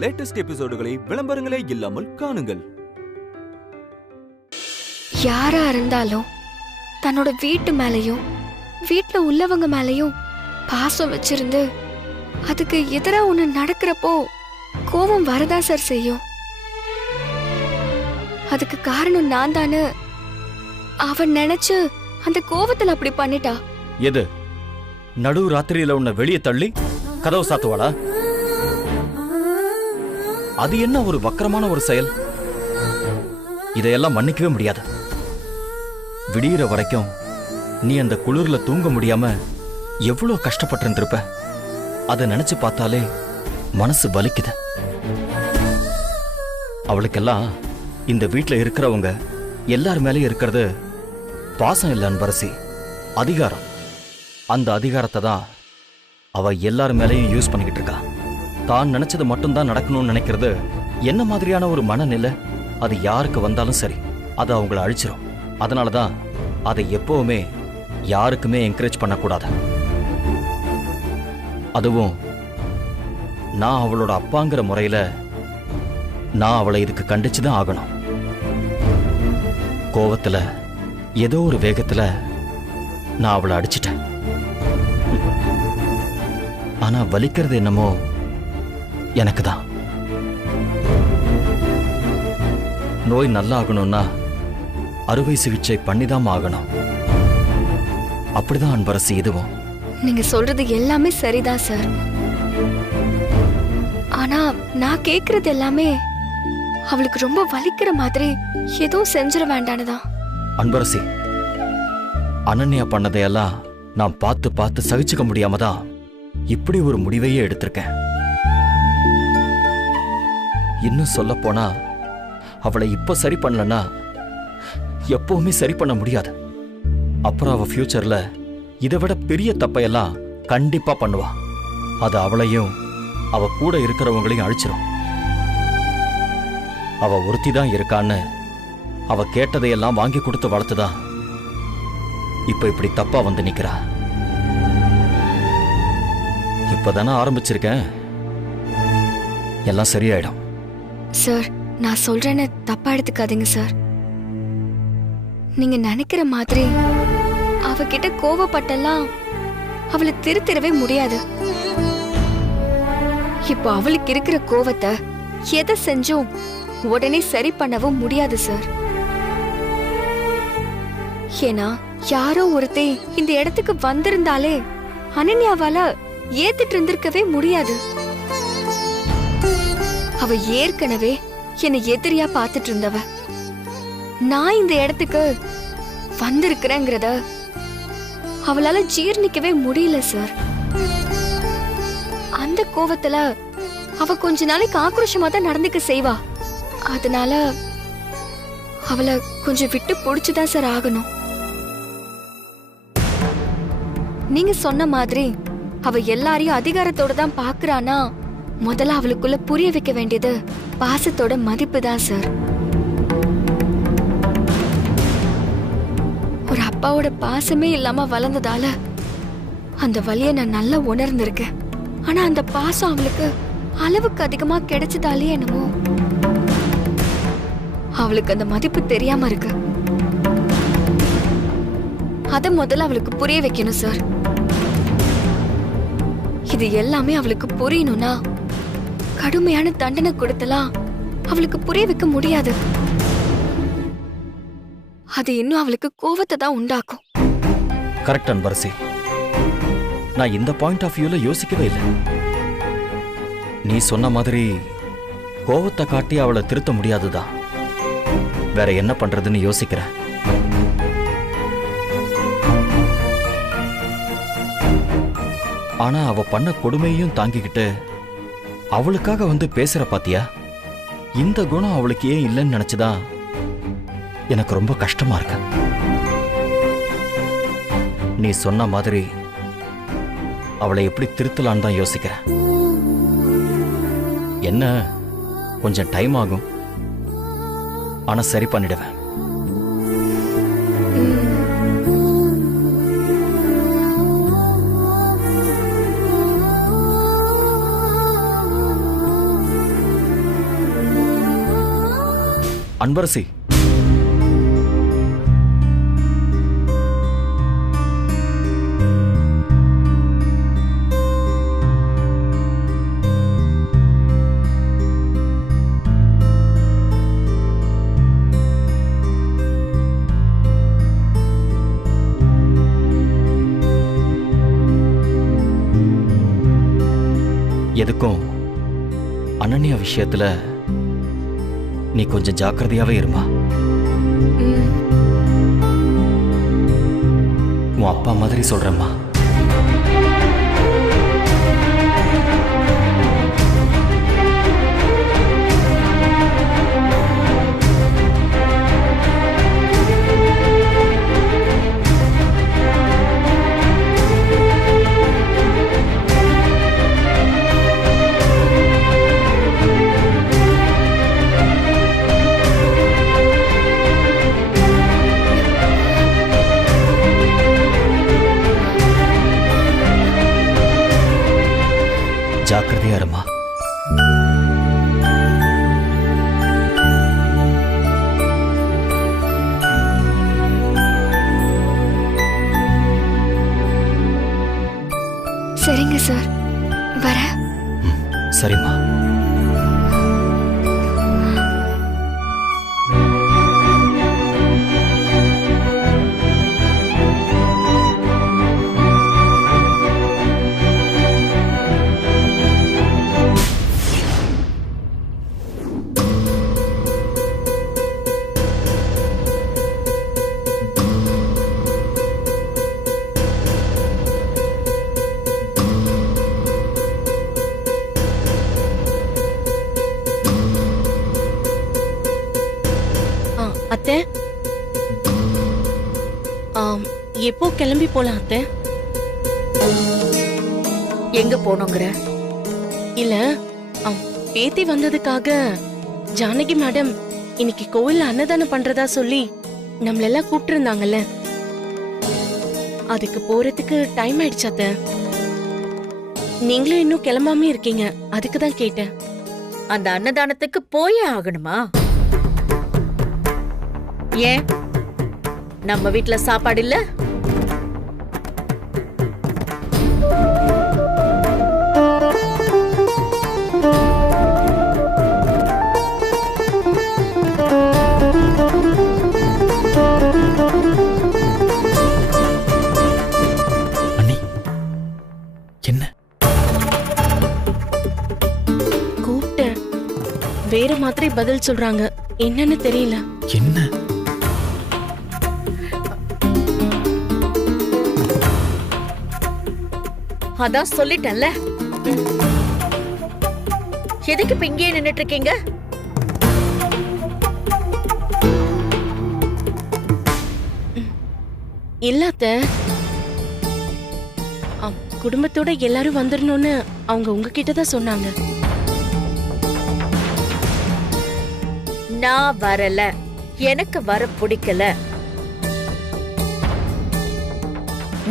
Latest எபிசோடுகளை விளம்பரங்களே இல்லாமல் காணுங்கள். யாரா இருந்தாலும் தன்னோட வீட்டு மேலையும் வீட்டுல உள்ளவங்க மேலையும் பாசம் வச்சிருந்து அதுக்கு எதிரா ஒண்ணு நடக்கிறப்போ கோபம் வரதா சார் செய்யும். அதுக்கு காரணம் நான் தானு அவன் நினைச்சு அந்த கோபத்துல அப்படி பண்ணிட்டா. எது நடு ராத்திரியில உன்னை வெளியே தள்ளி கதவு சாத்துவாளா? அது என்ன ஒரு வக்கரமான ஒரு செயல். இதையெல்லாம் மன்னிக்கவே முடியாது. விடிகிற வரைக்கும் நீ அந்த குளிர்ல தூங்க முடியாம எவ்வளவு கஷ்டப்பட்டு இருந்திருப்ப. அதை நினைச்சு பார்த்தாலே மனசு வலிக்குது. அவளுக்கெல்லாம் இந்த வீட்டுல இருக்கிறவங்க எல்லார் மேலேயும் இருக்கிறது பாசம் இல்ல அன்பரசி, அதிகாரம். அந்த அதிகாரத்தை தான் அவ எல்லார் மேலேயும் யூஸ் பண்ணிக்கிட்டு இருக்கா. தான் நினைச்சது மட்டும்தான் நடக்கணும்னு நினைக்கிறது என்ன மாதிரியான ஒரு மனநிலை? அது யாருக்கு வந்தாலும் சரி, அது அவங்கள அழிச்சிரும். அதனாலதான் அதை எப்பவுமே யாருக்குமே என்கரேஜ் பண்ணக்கூடாது. அதுவும் நான் அவளோட அப்பாங்கிற முறையில நான் அவளை இதுக்கு கண்டிச்சுதான் ஆகணும். கோவத்துல ஏதோ ஒரு வேகத்துல நான் அவளை அடிச்சிட்டேன். ஆனா வலிக்கிறது என்னமோ எனக்கு தான். நோய் நல்லா ஆகணும்னா அறுவை சிகிச்சை பண்ணிதான் ஆகணும். அப்படிதான் அன்பரசி இதுவும். நீங்க சொல்றது எல்லாமே சரிதான் சார். ஆனா நான் கேக்குறது எல்லாமே அவளுக்கு ரொம்ப வலிக்கிற மாதிரி எதுவும் செஞ்சிட வேண்டானுதான். அன்பரசி, அனன்யா பண்ணதையெல்லாம் நான் பார்த்து பார்த்து சகிச்சுக்க முடியாமதான் இப்படி ஒரு முடிவையே எடுத்திருக்கேன். இன்னும் சொல்ல போனா அவளை இப்ப சரி பண்ணலன்னா எப்பவுமே சரி பண்ண முடியாது. அப்புறம் அவ ஃபியூச்சர்ல இதை விட பெரிய தப்பையெல்லாம் கண்டிப்பா பண்ணுவா. அது அவளையும் அவ கூட இருக்கிறவங்களையும் அழிச்சிரும். அவ ஒருத்தி தான் இருக்கான்னு அவ கேட்டதையெல்லாம் வாங்கி கொடுத்து வளர்த்துதான் இப்ப இப்படி தப்பா வந்து நிக்கிறா. இப்பதானே ஆரம்பிச்சிருக்கேன், எல்லாம் சரியாயிடும். சார், நான் சொல்றேன்னு தப்பா எடுத்துக்காதீங்க சார். நீங்க நினைக்கிற மாதிரி அவகிட்ட கோவப்பட்டெல்லாம் அவளை திருத்திடவே முடியாது. இப்போ அவளுக்கு இருக்கிற கோவத்தை எதை செஞ்சும் உடனே சரி பண்ணவும் முடியாது சார். ஏன்னா யாரோ ஒருத்தே இந்த இடத்துக்கு வந்திருந்தாலே அனன்யாவால ஏத்துட்டு இருந்திருக்கவே முடியாது. அவ ஏற்கனவே என்னை எதிரியா பாத்துட்டு இருந்தவ. நான் இந்த இடத்துக்கு வந்திருக்கிறேங்கிறத அவளால ஜீர்ணிக்கவே முடியல சார். அந்த கோவத்துல அவ கொஞ்ச நாளைக்கு ஆக்ரோஷமா தான் நடந்துக்க செய்வா. அதனால அவளை கொஞ்சம் விட்டு பிடிச்சுதான் சார் ஆகணும். நீங்க சொன்ன மாதிரி அவ எல்லாரையும் அதிகாரத்தோட தான் பாக்குறானா, முதல்ல அவளுக்குள்ள புரிய வைக்க வேண்டியது பாசத்தோட மதிப்பு தான் சார். ஒரு அப்பாவோட பாசமே இல்லாம வளர்ந்ததால அந்த வலிய நான் நல்லா உணர்ந்திருக்கேன். ஆனா அந்த பாசம் அவளுக்கு அளவுக்கு அதிகமா கிடைச்சதாலே என்னமோ அவளுக்கு அந்த மதிப்பு தெரியாம இருக்கு. அத முதல்ல அவளுக்கு புரிய வைக்கணும் சார். இது எல்லாமே அவளுக்கு புரியணும்னா கடுமையான தண்டனை கொடுத்தலாம் அவளுக்கு புரிய வைக்க முடியாது. அது இன்னும் அவளுக்கு கோவத்தை தான் உண்டாக்கும். கரெக்ட் அன்பரசி, நான் இந்த பாயிண்ட் ஆஃப் வியூல யோசிக்கவே இல்லை. நீ சொன்ன மாதிரி கோவத்தை காட்டி அவளை திருத்த முடியாதுதான். வேற என்ன பண்றதுன்னு யோசிக்கிறேன். ஆனா அவ பண்ண கொடுமையையும் தாங்கிக்கிட்டு அவளுக்காக வந்து பேசுற பாத்தியா? இந்த குணம் அவளுக்கு ஏன் இல்லைன்னு நினைச்சுதான் எனக்கு ரொம்ப கஷ்டமா இருக்கு. நீ சொன்ன மாதிரி அவளை எப்படி திருத்தலான்னு தான் யோசிக்கிறேன். என்ன, கொஞ்சம் டைம் ஆகும், ஆனா சரி பண்ணிடுவேன். அன்பரசி, எதுக்கும் அனன்யா விஷயத்துல நீ கொஞ்சம் ஜாக்கிரதையாவே இருமா. உன் அப்பா மாதிரி சொல்றேம்மா. ஜாக்கிரதையா இருமா. சரிங்க சார், வரேன். சரிம்மா. அத்தை, எப்போ கிளம்பி போலாம் அத்தை? எங்க போனோங்கிற? இல்ல, பேத்தி வந்ததுக்காக ஜானகி மேடம் இன்னைக்கு கோவில்ல அன்னதானம் பண்றதா சொல்லி நம்மளெல்லாம் கூப்பிட்டு இருந்தாங்கல்ல, அதுக்கு போறதுக்கு டைம் ஆயிடுச்சு அத்தை. நீங்களும் இன்னும் கிளம்பாம இருக்கீங்க, அதுக்கு தான் கேட்டேன். அந்த அன்னதானத்துக்கு போயே ஆகணுமா? ஏன் நம்ம வீட்ல சாப்பாடு இல்ல? அண்ணி, என்ன கூப்பிட்டேன், வேற மாதிரி பதில் சொல்றாங்க, என்னன்னு தெரியல. என்ன? அதான் சொல்லிட்டேன்ல. எதுக்கு இப்ப இங்கேயே நின்னுட்டு இருக்கீங்க? இல்ல அத்தை, குடும்பத்தோட எல்லாரும் வந்துடணும்னு அவங்க உங்ககிட்ட தான் சொன்னாங்க. நான் வரல, எனக்கு வர பிடிக்கல.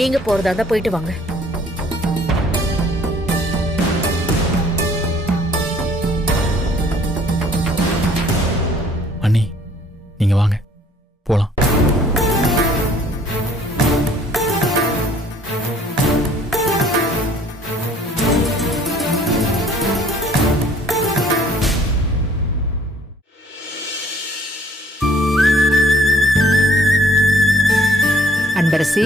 நீங்க போறதா இருந்தா போயிட்டு வாங்க. அண்ணி, நீங்க வாங்க போலாம். அன்பரசி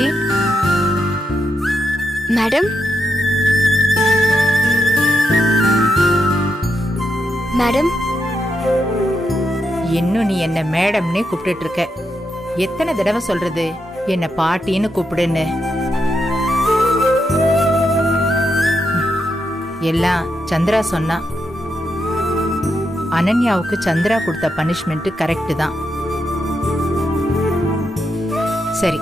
மேடம், மேடம், இன்னும் நீ என்ன மேடம்னே கூப்பிட்டு இருக்க. எத்தனை தடவை சொல்றது என்ன பாட்டின்னு கூப்பிடுன்னு? எல்லாம் சந்திரா சொன்னா. அனன்யாவுக்கு சந்திரா கொடுத்த பனிஷ்மெண்ட் கரெக்ட் தான். சரி,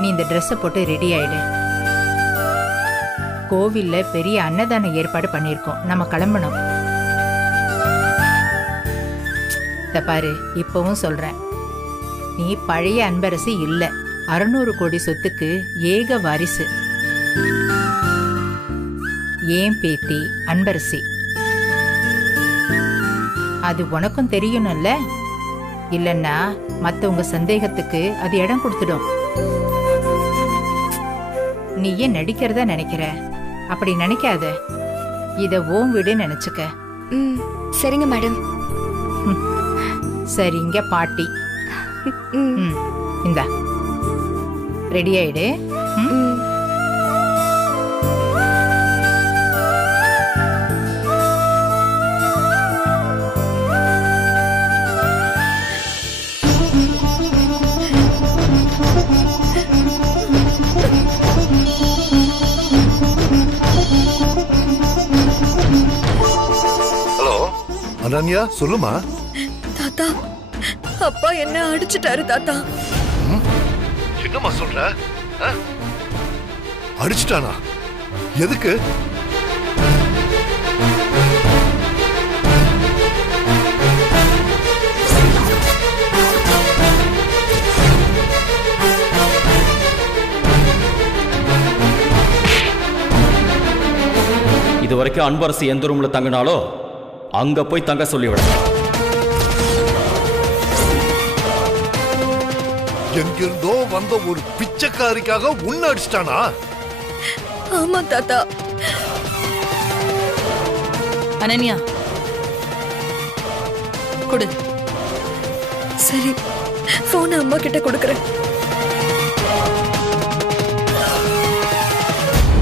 நீ இந்த ட்ரெஸ்ஸை போட்டு ரெடி ஆயிடு. கோவில்ல பெரிய அன்னதான ஏற்பாடு பண்ணிருக்கோம், நம்ம கிளம்பணும். பாரு, இப்பவும் சொல்றேன், நீ பழைய அன்பரசி இல்ல. 600 கோடி சொத்துக்கு ஏக வாரிசு. ஏன் பேத்தி அன்பரசி, அது உனக்கும் தெரியணும்ல. இல்லன்னா மத்தவங்க சந்தேகத்துக்கு அது இடம் கொடுத்துடும். நீ ஏன் நடிக்கிறதா நினைக்கிற? அப்படி நினைக்காத. இத ஓம் வீடு நினைச்சுக்க. ம் சரிங்க மேடம். சரிங்க பாட்டி. ம் இந்தா ரெடி ஆயிடு. ம் ஹலோ அனன்யா, சொல்லுமா. தாத்தா, அப்பா என்ன அடிச்சிட்டாரு தாத்தா. என்னம்மா சொல்ற? அடிச்சிட்டானா? எதுக்கு? இது வரைக்கும் அன்பரசு எந்த ரூம்ல தங்கினாலோ அங்க போய் தங்க சொல்லிவிட. எங்கிருந்தோ வந்த ஒரு பிச்சைக்காரிக்காக உன்னை அடிச்சிட்டானா? ஆமா தாத்தா. அனன்யா கொடு. சரி, போன் அம்மா கிட்ட கொடுக்கறேன்.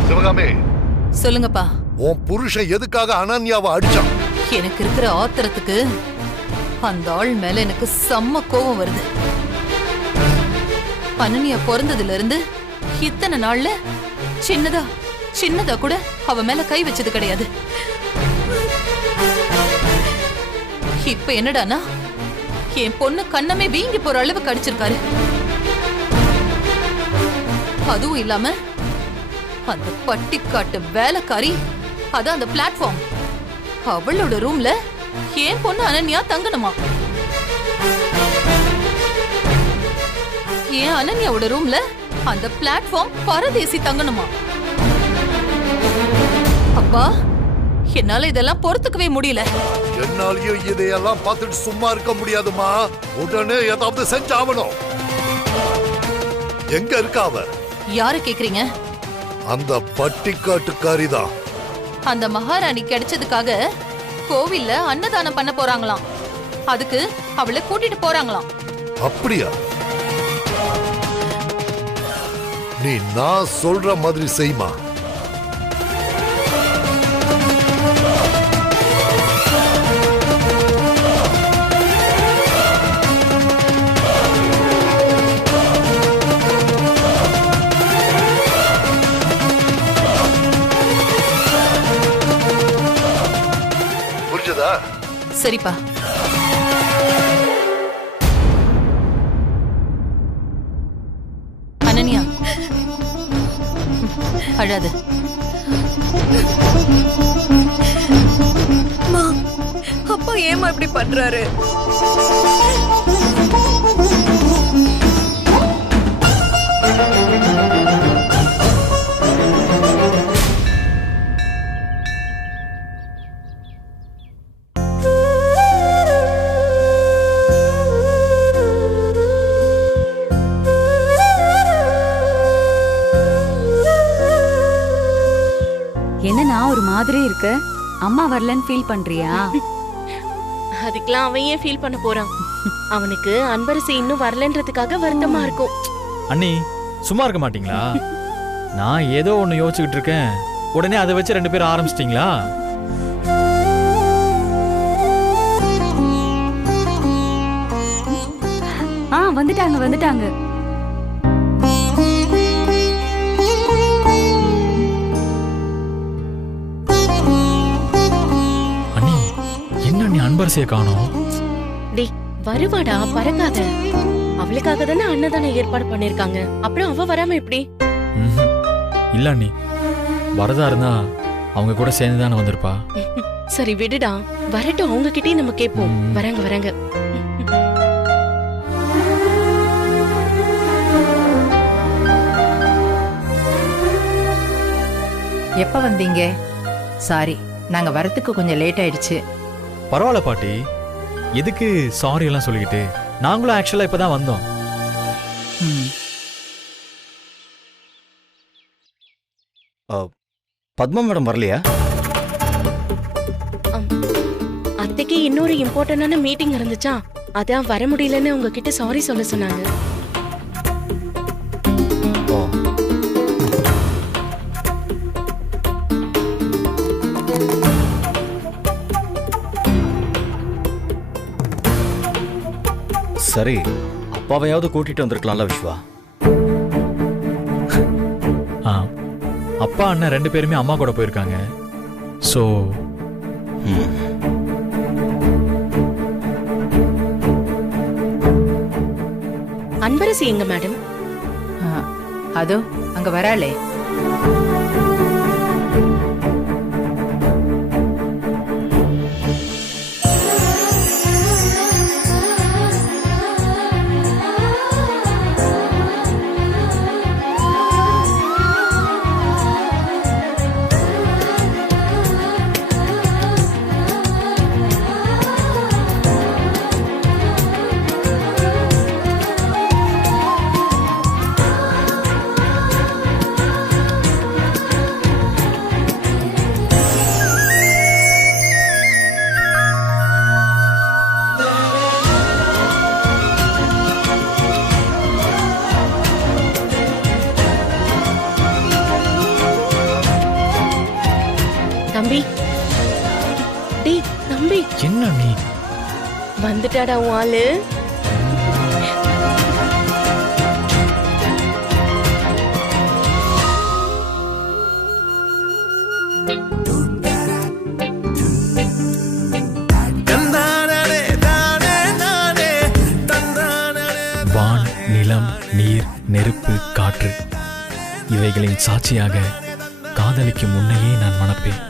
சிவகாமி, சொல்லுங்கப்பா. உன் புருஷன் எதுக்காக அனன்யாவை அடிச்சான்? எனக்கு இருக்கிற ஆத்திரத்துக்கு அந்த ஆள் மேல எனக்கு செம்ம கோபம் வருது. அனன்யா பிறந்ததுல இருந்து இத்தனை நாள்ல சின்னதா கூட அவ மேல கை வச்சது கிடையாது. இப்ப என்னடானா என் பொண்ணு கண்ணமே வீங்கி போற அளவுக்கு அடிச்சிருக்காரு. அதுவும் இல்லாம அந்த பட்டிக்காட்டு வேலைக்காரி, அதான் அந்த பிளாட்ஃபார்ம், அவளோட ரூம்ல என் பொண்ணு அனன்யா தங்கணுமா? ஏன் அனன்யாவோட ரூம்ல அந்த பிளாட்ஃபார்ம் பரதேசி தங்கணுமா? அப்பா, என்னால இதெல்லாம் பொறுத்துக்கவே முடியல. என்னாலயும் இதையெல்லாம் பார்த்துட்டு சும்மா இருக்க முடியாதுமா. உடனே ஏதாவது செஞ்சாகணும். எங்க இருக்கா அவ? யார கேக்குறீங்க? அந்த பட்டிக்காட்டுக்காரிதான். அந்த மகாராணி கிடைச்சதுக்காக கோவில்ல அன்னதானம் பண்ண போறாங்களாம். அதுக்கு அவளை கூட்டிட்டு போறாங்களாம். அப்படியா? நீ நான் சொல்ற மாதிரி செய்மா. புரிஞ்சதா? சரிப்பா. அனன்யா, அழாத. அம்மா, அப்பா ஏமா இப்படி பண்றாரு? என்னன்னா ஒரு மாதிரி இருக்கு? அம்மா வரலன்னு ஃபீல் பண்றியா? அதுக்கெல்லாம் அவன் ஏன் ஃபீல் பண்ண போறான்? அவனுக்கு அன்பரசி இன்னும் வரலன்றதுக்காக வருத்தமா இருக்கும். அண்ணி சும்மா இருக்க மாட்டீங்களா? நான் ஏதோ ஒன்னு யோசிச்சுக்கிட்டு இருக்கேன், உடனே அதை வச்சு 2 பேரும் ஆரம்பிச்சிட்டீங்களா? வந்துட்டாங்க. அண்ணி, என்ன நீ அன்பரசியை காணோம்? டேய், வருவாடா, பறக்காத. அவளுக்காக தானே அன்னதானம் ஏற்பாடு பண்ணிருக்காங்க. அப்புறம் அவ வராம எப்படி? இல்ல அண்ணி, வரதா இருந்தா அவங்க கூட சேர்ந்து தானே வந்திருப்பா. சரி விடுடா, வரட்டும், அவங்க கிட்டே நம்ம கேட்போம். வராங்க. எப்ப வந்தீங்க? சாரி, நாங்க வரத்துக்கு கொஞ்சம் லேட் ஆயிடுச்சு. பரவாயில்ல பாட்டி, எதுக்கு சாரி எல்லாம் சொல்லிக்கிட்டு? நாங்களும் ஆக்சுவலா இப்பதான் வந்தோம். பத்மா மேடம் வரலையா? அத்தைக்கு இன்னொரு இம்பார்ட்டன்டான மீட்டிங் இருந்துச்சா, அதான் வர முடியலன்னு உங்ககிட்ட சாரி சொல்ல சொன்னாங்க. சரி, அப்பாவையாவது கூட்டிட்டு வந்திருக்கலாம்ல விஸ்வா. அப்பா அண்ணன் 2 பேருமே அம்மா கூட போயிருக்காங்க. சோ அன்பரசி எங்க மேடம்? அதோ அங்க வராளே. தம்பி, டேய் தம்பி, என்ன நீ வந்துட்டாடா உன் ஆளு. வான், நிலம், நீர், நெருப்பு, காற்று இவைகளின் சாட்சியாக காதலிக்கும் உன்னையே நான் மணப்பேன்.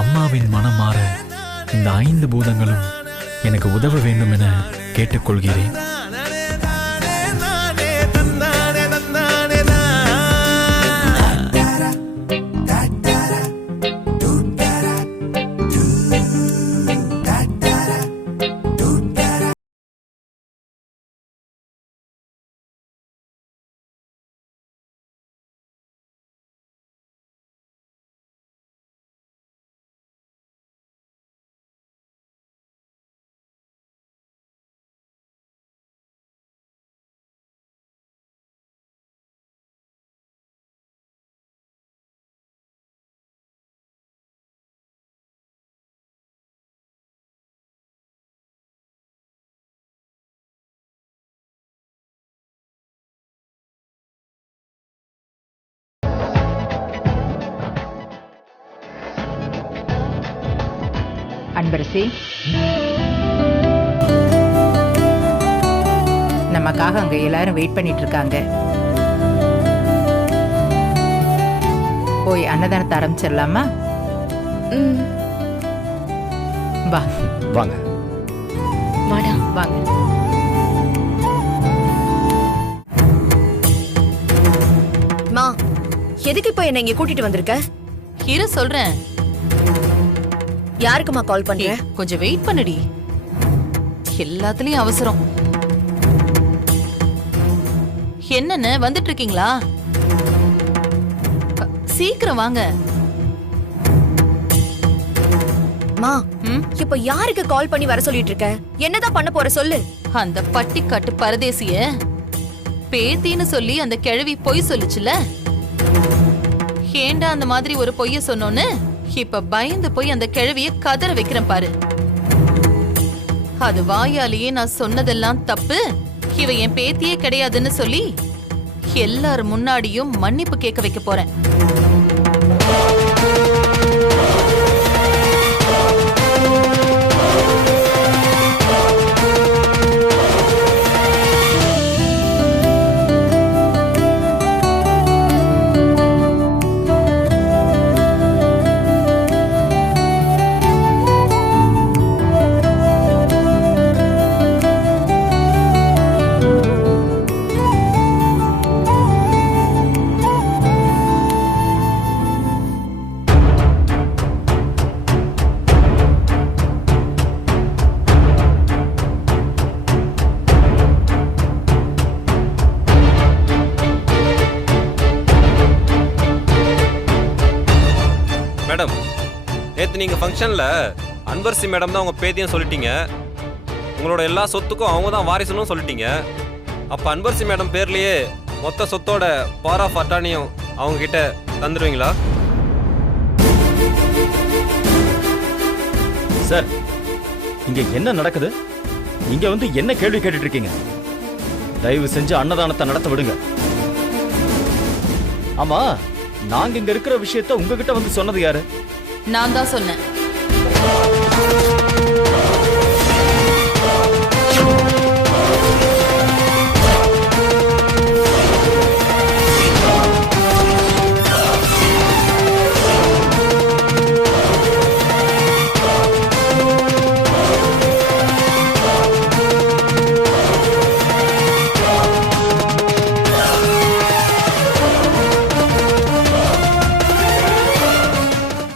அம்மாவின் மனம் மாற இந்த 5 பூதங்களும் எனக்கு உதவ வேண்டும் என கேட்டுக்கொள்கிறேன். அன்பரசி, நமக்காக அங்க எல்லாரும் வெயிட் பண்ணிட்டு இருக்காங்க. போய் அன்னதானத்தை ஆரம்பிச்சிடலாமா? வா வாங்க. வாடா வாங்க. மா, எதுக்கு இப்ப என்ன இங்க கூட்டிட்டு வந்திருக்க? இரு சொல்றேன். யாருக்குமா கால் பண்ற? கொஞ்சம் வெயிட் பண்ணுடி. எல்லாத்துலயும் அவசரம். என்னன்னு வந்துட்டு இருக்கீங்களா? சீக்கிரம் வாங்க. மா, இப்ப யாருக்கு கால் பண்ணி வர சொல்லிட்டு இருக்க? என்னதான் பண்ண போற சொல்லு. அந்த பட்டிக்காட்டு பரதேசிய பேத்தின்னு சொல்லி அந்த கிழவி பொய் சொல்லுச்சுல. ஏண்டா அந்த மாதிரி ஒரு பொய்ய சொன்னோன்னு இப்ப பயந்து போய் அந்த கிழவிய கதற வைக்கிறேன் பாரு. அது வாயாலேயே நான் சொன்னதெல்லாம் தப்பு, இவ என் பேத்தியே கிடையாதுன்னு சொல்லி எல்லாரும் முன்னாடியும் மன்னிப்பு கேட்க வைக்க போறேன். நீங்க ஃபங்க்ஷன்ல அன்பரசி மேடம் தான் உங்க பேத்தியும் சொல்லிட்டீங்க, உங்களோட எல்லா சொத்துக்கும் அவங்க தான் வாரிசுன்னு சொல்லிட்டீங்க. அப்ப அன்பரசி மேடம் பேர்லயே மொத்த சொத்தோட பவர் ஆஃப் அட்டார்னியும் அவங்க கிட்ட தந்துடுவீங்களா? சார், இங்க என்ன நடக்குது? இங்க வந்து என்ன கேள்வி கேட்டுட்டு இருக்கீங்க? தயவு செஞ்சு அன்னதானத்தை நடத்த விடுங்க. ஆமா, நாங்க இங்க இருக்கிற விஷயத்த உங்ககிட்ட வந்து சொன்னது யாரு? நான் தான் சொன்னேன்.